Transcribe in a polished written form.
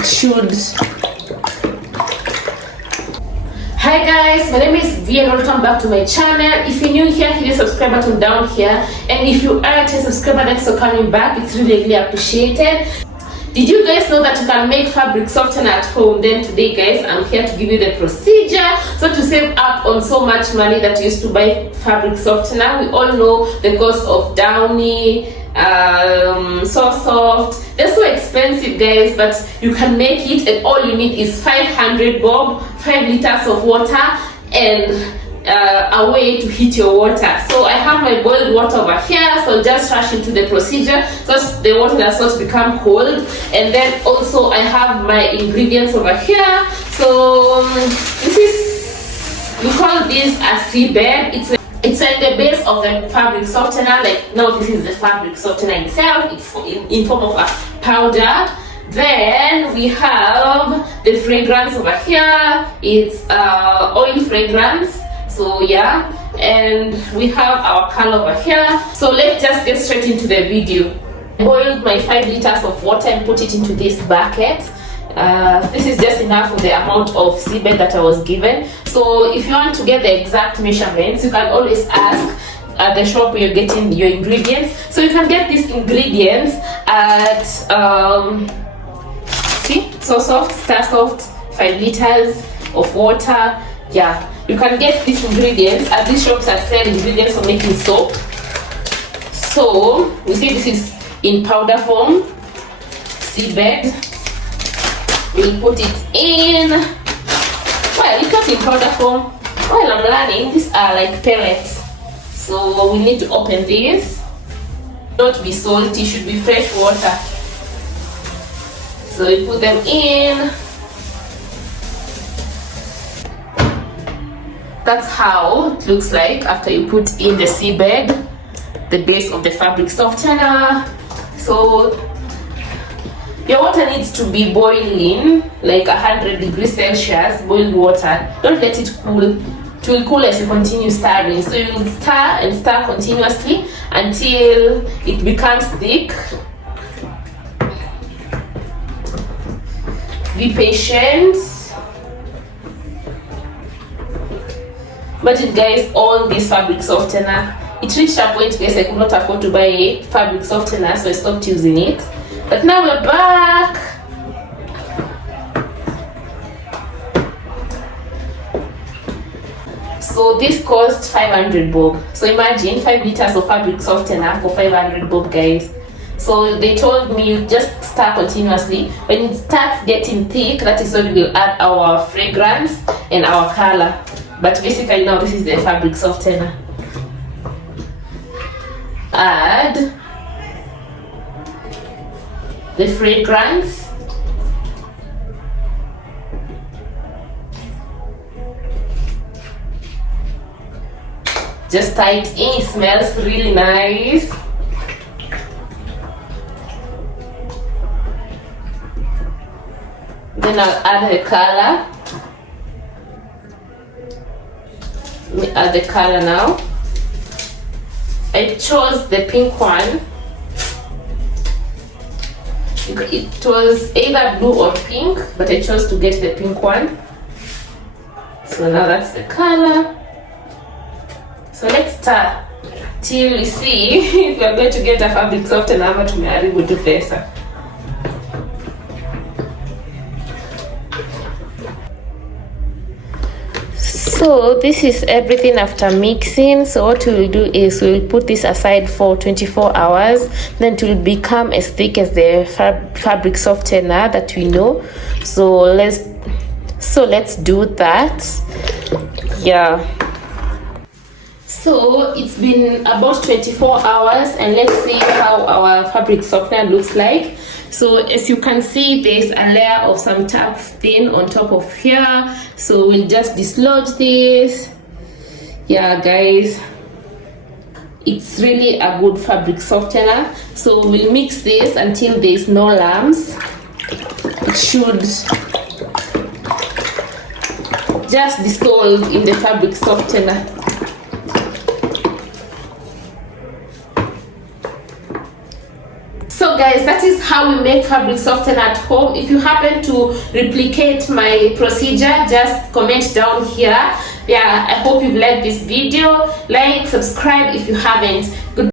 it should. Hi guys, my name is V and welcome back to my channel. If you're new here, hit the subscribe button down here, and if you aren't a subscriber, thanks for coming back. It's really appreciated. Did you guys know that you can make fabric softener at home? Then today guys, I'm here to give you the procedure, so to save up on so much money that you used to buy fabric softener. We all know the cost of Downy, So Soft. They're so expensive guys, but you can make it, and all you need is 500 bob, 5 liters of water, and a way to heat your water. So I have my boiled water over here, so I'll just rush into the procedure so the water does not become cold. And then also I have my ingredients over here. So this is, we call this a seabed. It's in the base of the fabric softener. Like, no, this is the fabric softener itself. It's in form of a powder. Then we have the fragrance over here. It's oil fragrance. So yeah, and we have our color over here. So let's just get straight into the video. I boiled my 5 liters of water and put it into this bucket. This is just enough for the amount of seabed that I was given. So if you want to get the exact measurements, you can always ask at the shop where you're getting your ingredients. So you can get these ingredients at see, So Soft, Star Soft, 5 liters of water. Yeah, you can get these ingredients at these shops that sell ingredients for making soap. So we see this is in powder form, seabed. We'll put it in, well, it's not in powder form. Well, I'm learning, these are like pellets. So we need to open this. Not be salty, should be fresh water. So we put them in. That's how it looks like after you put in the seabed, the base of the fabric softener. So your water needs to be boiling like 100 degrees Celsius, boiled water. Don't let it cool. It will cool as you continue stirring. So you will stir and stir continuously until it becomes thick. Be patient. But guys, all this fabric softener, it reached a point guys I could not afford to buy a fabric softener, so I stopped using it. But now we're back. So this cost 500 bob. So imagine 5 liters of fabric softener for 500 bob guys. So they told me just stir continuously. When it starts getting thick, that is when we'll add our fragrance and our color. But basically now this is the fabric softener. Add the fragrance. Just tie it in, it smells really nice. Then I'll add the color. Let me add the color now. I chose the pink one. It was either blue or pink, but I chose to get the pink one. So now that's the color. So let's start till we see if we are going to get a fabric softener ama tumeharibu tu pesa. So this is everything after mixing. So what we will do is we will put this aside for 24 hours. Then it will become as thick as the fabric softener that we know. So let's do that. Yeah. So it's been about 24 hours, and let's see how our fabric softener looks like. So as you can see, there's a layer of some turf thin on top of here. So we'll just dislodge this. Yeah guys, it's really a good fabric softener. So we'll mix this until there's no lumps. It should just dissolve in the fabric softener. So guys, that is how we make fabric softener at home. If you happen to replicate my procedure, just comment down here. Yeah, I hope you've liked this video. Like, subscribe if you haven't. Good